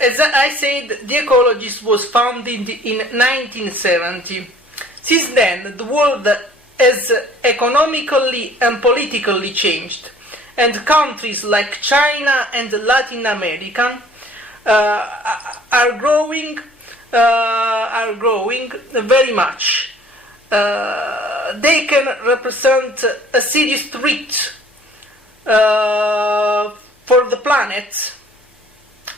as I said, The Ecologist was founded in 1970. Since then, the world has economically and politically changed, and countries like China and Latin America are growing very much. They can represent a serious threat for the planet,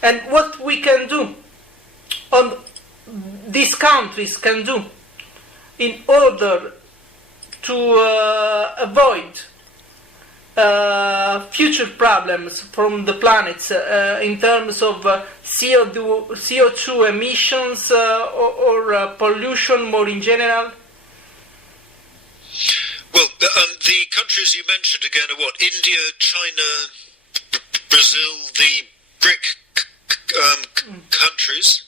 and what we can do, on these countries can do, in order to avoid future problems from the planet in terms of CO2 emissions or pollution more in general? Well, the countries you mentioned again are what? India, China, Brazil, the BRIC countries?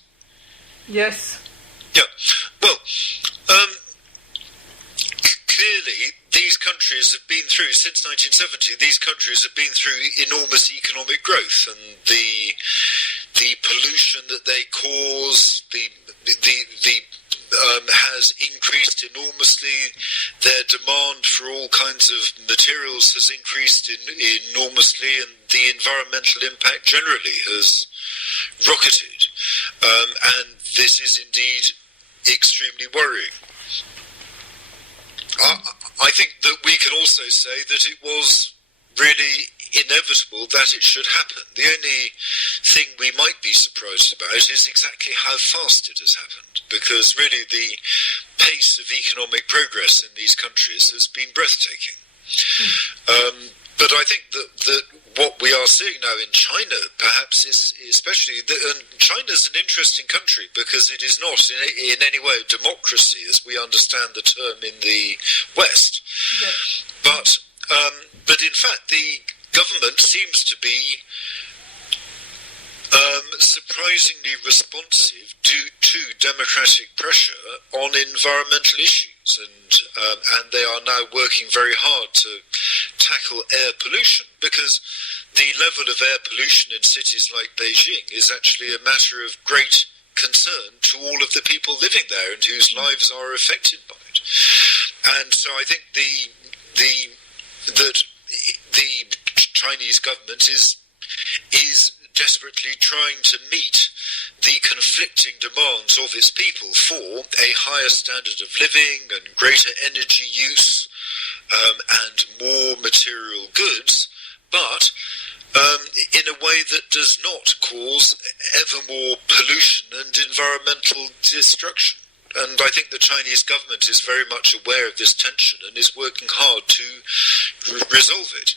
Yes. Yeah. Well, clearly these countries have been through, since 1970, these countries have been through enormous economic growth, and the pollution that they cause, has increased enormously. Their demand for all kinds of materials has increased enormously, and the environmental impact generally has rocketed. And this is indeed extremely worrying. I think that we can also say that it was really inevitable that it should happen. The only thing we might be surprised about is exactly how fast it has happened, because really the pace of economic progress in these countries has been breathtaking. But I think that what we are seeing now in China, perhaps, is especially, and China's an interesting country because it is not in any way a democracy as we understand the term in the West. Yes. But in fact, the government seems to be surprisingly responsive to democratic pressure on environmental issues, and they are now working very hard to tackle air pollution, because the level of air pollution in cities like Beijing is actually a matter of great concern to all of the people living there and whose lives are affected by it. And so I think the Chinese government is desperately trying to meet the conflicting demands of its people for a higher standard of living and greater energy use and more material goods, but in a way that does not cause ever more pollution and environmental destruction. And I think the Chinese government is very much aware of this tension and is working hard to resolve it.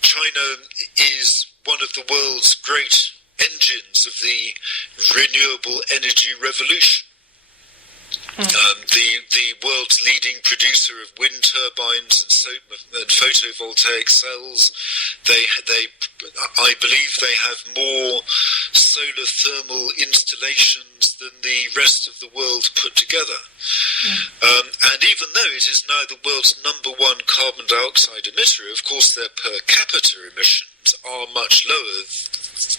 China is one of the world's great engines of the renewable energy revolution. The world's leading producer of wind turbines and photovoltaic cells. I believe they have more solar thermal installations than the rest of the world put together. And even though it is now the world's #1 carbon dioxide emitter, of course their per capita emissions are much lower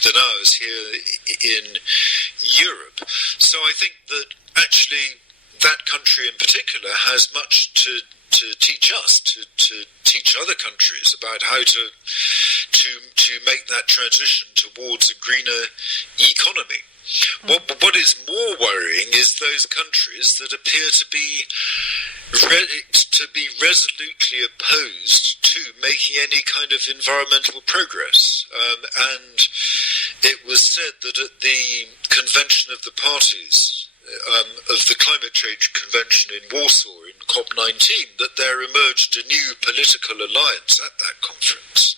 than ours here in Europe. So I think that actually that country in particular has much to teach us, to teach other countries about how to make that transition towards a greener economy. What is more worrying is those countries that appear to be resolutely opposed to making any kind of environmental progress. And it was said that at the Convention of the Parties of the Climate Change Convention in Warsaw in COP19, that there emerged a new political alliance at that conference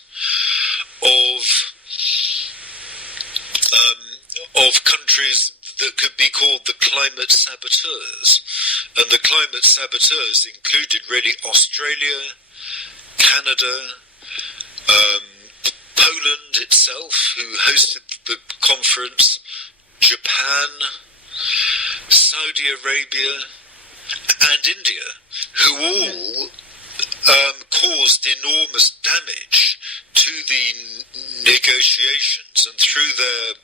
of countries that could be called the climate saboteurs. And the climate saboteurs included really Australia, Canada, Poland itself, who hosted the conference, Japan, Saudi Arabia, and India, who all caused enormous damage to the negotiations and through their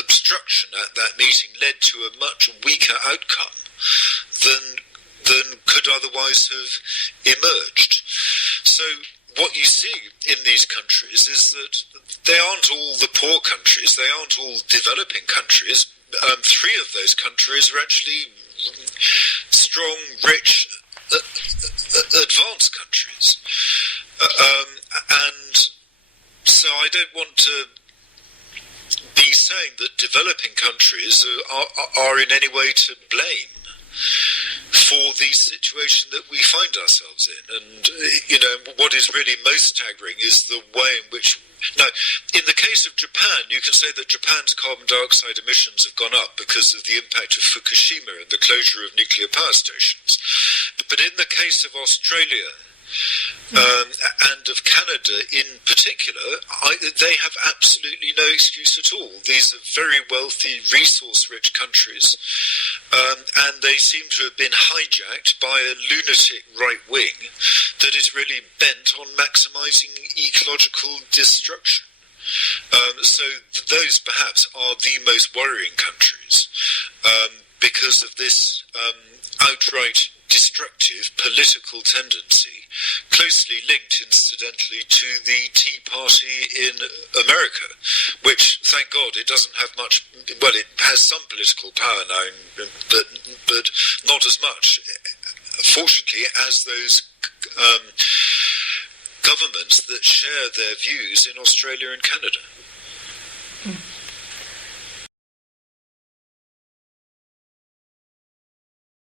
obstruction at that meeting led to a much weaker outcome than could otherwise have emerged. So what you see in these countries is that they aren't all the poor countries, they aren't all developing countries. 3 of those countries are actually strong, rich, advanced countries. And so I don't want to be saying that developing countries are in any way to blame for the situation that we find ourselves in. And, what is really most staggering is the way in which... Now, in the case of Japan, you can say that Japan's carbon dioxide emissions have gone up because of the impact of Fukushima and the closure of nuclear power stations. But in the case of Australia and of Canada in particular, they have absolutely no excuse at all. These are very wealthy, resource-rich countries, and they seem to have been hijacked by a lunatic right wing that is really bent on maximising ecological destruction. So those perhaps are the most worrying countries because of this outright destructive political tendency, closely linked incidentally to the Tea Party in America, which, thank God, it doesn't have much, well, it has some political power now, but not as much, fortunately, as those governments that share their views in Australia and Canada.